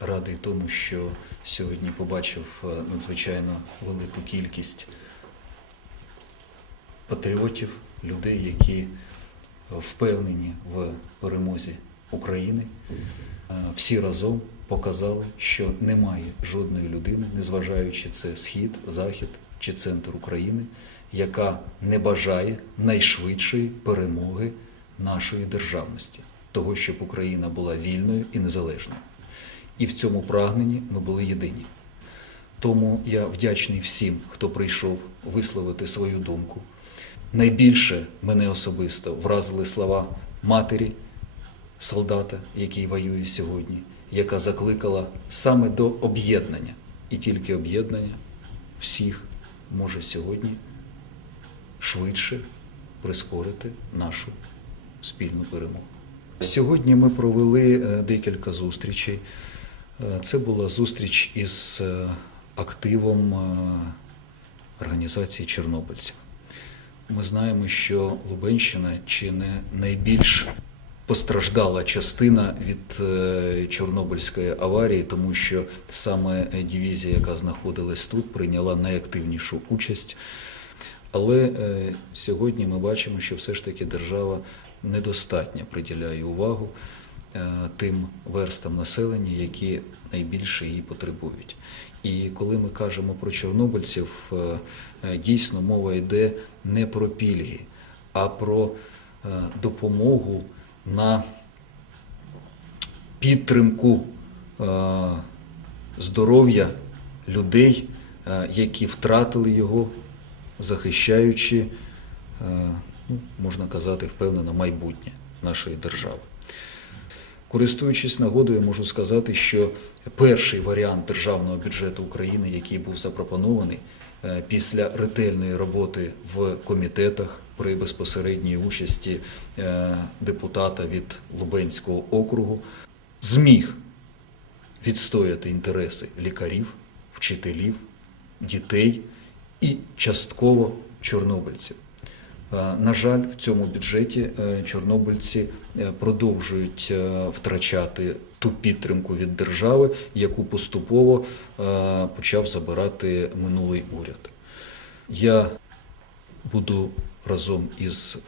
радий тому, що сьогодні побачив е, надзвичайно велику кількість патріотів, людей, які впевнені в перемозі України. Е, Всі разом показали, що немає жодної людини, незважаючи це схід, захід чи центр України, яка не бажає найшвидшої перемоги нашої державності, того, щоб Україна була вільною і незалежною. І в цьому прагненні ми були єдині. Тому я вдячний всім, хто прийшов висловити свою думку. Найбільше мене особисто вразили слова матері солдата, який воює сьогодні, яка закликала саме до об'єднання. І тільки об'єднання всіх може сьогодні швидше прискорити нашу спільну перемогу. Сьогодні ми провели е, декілька зустрічей. Це була зустріч із е, активом е, організації чорнобильців. Ми знаємо, що Лубенщина чи не найбільш постраждала частина від е, Чорнобильської аварії, тому що саме дивізія, яка знаходилась тут, прийняла найактивнішу участь. Але сьогодні ми бачимо, що все ж таки держава недостатньо приділяє увагу тим верстам населення, які найбільше її потребують. І коли ми кажемо про чорнобильців, е, е, дійсно мова йде не про пільги, а про е, допомогу на підтримку здоров'я людей, які втратили його, захищаючи, ну, можна казати, впевнено, майбутнє нашої держави. Користуючись нагодою, можу сказати, що перший варіант державного бюджету України, який був запропонований е, після ретельної роботи в комітетах при безпосередній участі е, депутата від Лубенського округу, зміг відстояти інтереси лікарів, вчителів, дітей і частково чорнобильців. Е, На жаль, в цьому бюджеті е, чорнобильці е, продовжують втрачати ту підтримку від держави, яку поступово почав забирати минулий уряд. Я буду разом із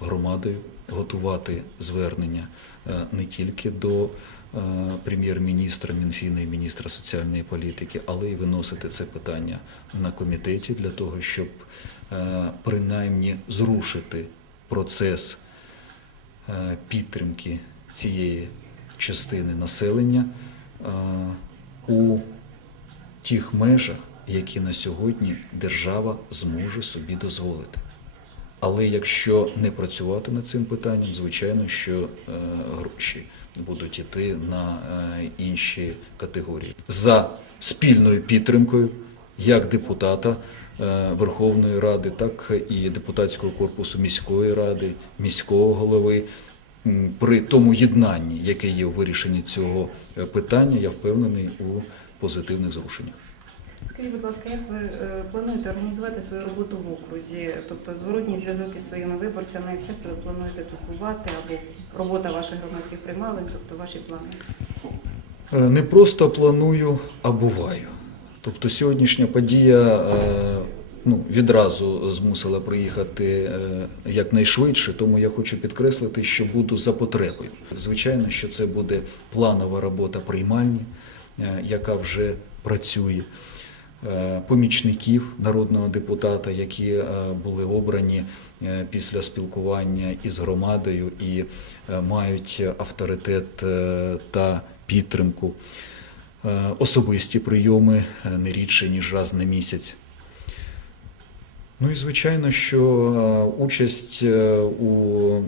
громадою готувати звернення не тільки до прем'єр-міністра Мінфіна і міністра соціальної політики, але й виносити це питання на комітеті для того, щоб е, принаймні зрушити процес е, підтримки цієї частини населення е, у тих межах, які на сьогодні держава зможе собі дозволити. Але якщо не працювати над цим питанням, звичайно, що е, гроші будуть йти на е, інші категорії. За спільною підтримкою як депутата е, Верховної Ради, так і депутатського корпусу міської ради, міського голови. При тому єднанні, яке є у вирішенні цього е, питання, я впевнений у позитивних зрушеннях. Скажіть, будь ласка, як ви е, плануєте організувати свою роботу в окрузі? Тобто зворотній зв'язок із своїми виборцями, як часто ви плануєте тут бувати, або робота ваших громадських приймалень, тобто ваші плани? Е, Не просто планую, а буваю. Тобто сьогоднішня подія е, ну, відразу змусила приїхати якнайшвидше, тому я хочу підкреслити, що буду за потребою. Звичайно, що це буде планова робота приймальні, яка вже працює. Е, Помічників народного депутата, які е, були обрані е, після спілкування із громадою і мають авторитет та підтримку. Особисті прийоми не рідше, ніж раз на місяць. Ну і звичайно, що участь у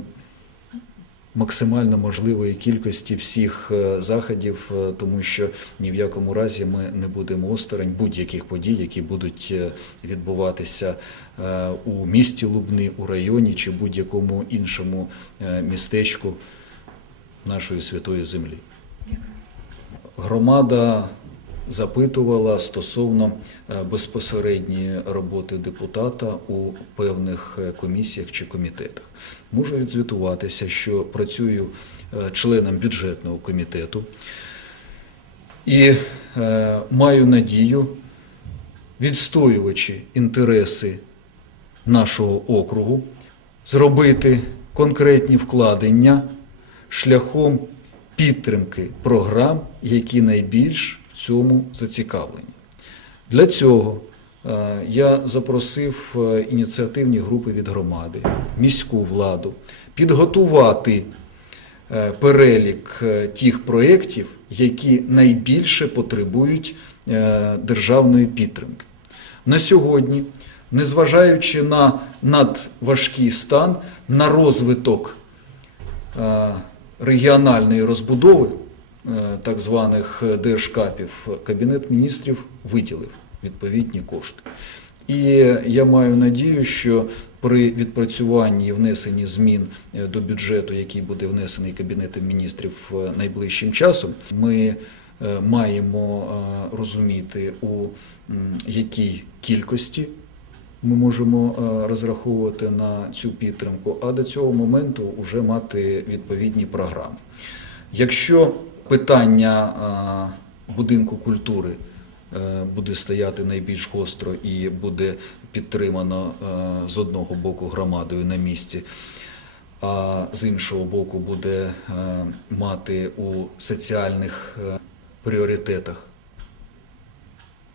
максимально можливої кількості всіх е, заходів, е, тому що ні в якому разі ми не будемо осторонь будь-яких подій, які будуть е, відбуватися у місті Лубни, у районі чи будь-якому іншому містечку нашої святої землі. Громада запитувала стосовно е, безпосередньої роботи депутата у певних е, комісіях чи комітетах. Можу відзвітуватися, що працюю е, членом бюджетного комітету. І маю надію, відстоювачи інтереси нашого округу, зробити конкретні вкладення шляхом підтримки програм, які найбільш цьому зацікавлені. Для цього е, я запросив е, ініціативні групи від громади, міську владу підготувати е, перелік тих проєктів, які найбільше потребують державної підтримки. На сьогодні, незважаючи на надважкий стан, на розвиток регіональної розбудови так званих е, держкапів, Кабінет міністрів виділив відповідні кошти. І я маю надію, що при відпрацюванні і внесенні змін е, до бюджету, який буде внесений Кабінетом міністрів е, найближчим часом, ми е, маємо е, розуміти, у якій кількості ми можемо е, розраховувати на цю підтримку, а до цього моменту вже мати відповідні програми. Якщо питання будинку культури е, буде стояти найбільш гостро і буде підтримано е, з одного боку громадою на місці, а з іншого боку буде е, мати у соціальних пріоритетах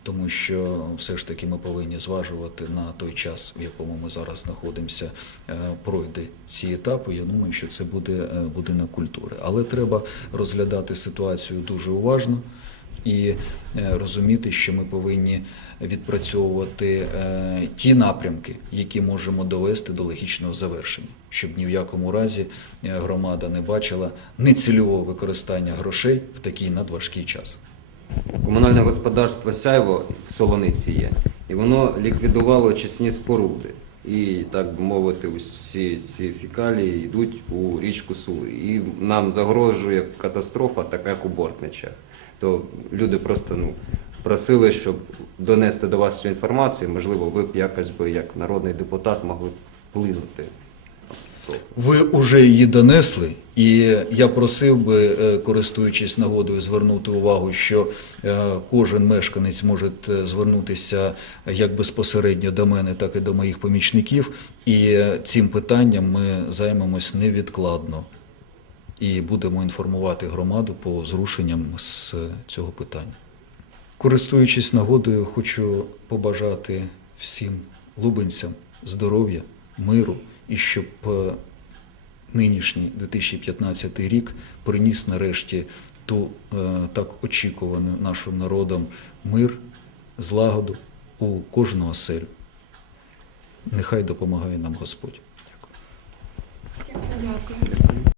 тому що все ж таки ми повинні зважувати на той час, в якому ми зараз знаходимося, е, пройде ці етапи. Я думаю, що це буде е, будинок культури. Але треба розглядати ситуацію дуже уважно і е, розуміти, що ми повинні відпрацьовувати ті напрямки, які можемо довести до логічного завершення, щоб ні в якому разі громада не бачила нецільового використання грошей в такий надважкий час. Комунальне господарство Сяйво в Солониці є, і воно ліквідувало очисні споруди. І, так би мовити, усі ці фекалії йдуть у річку Сули. І нам загрожує катастрофа, така як у Бортничах. То люди просто ну, просили, щоб донести до вас цю інформацію. Можливо, ви б якось би, як народний депутат, могли вплинути. Ви вже її донесли, і я просив би, е, користуючись нагодою, звернути увагу, що е, кожен мешканець може е, звернутися як безпосередньо до мене, так і до моїх помічників. І цим питанням ми займемось невідкладно і будемо інформувати громаду по зрушенням з цього питання. Користуючись нагодою, хочу побажати всім лубенцям здоров'я, миру і щоб е, нинішній 2015 рік приніс нарешті ту е, так очікувану нашим народом мир, злагоду у кожну оселю. Нехай допомагає нам Господь. Дякую. Дякую.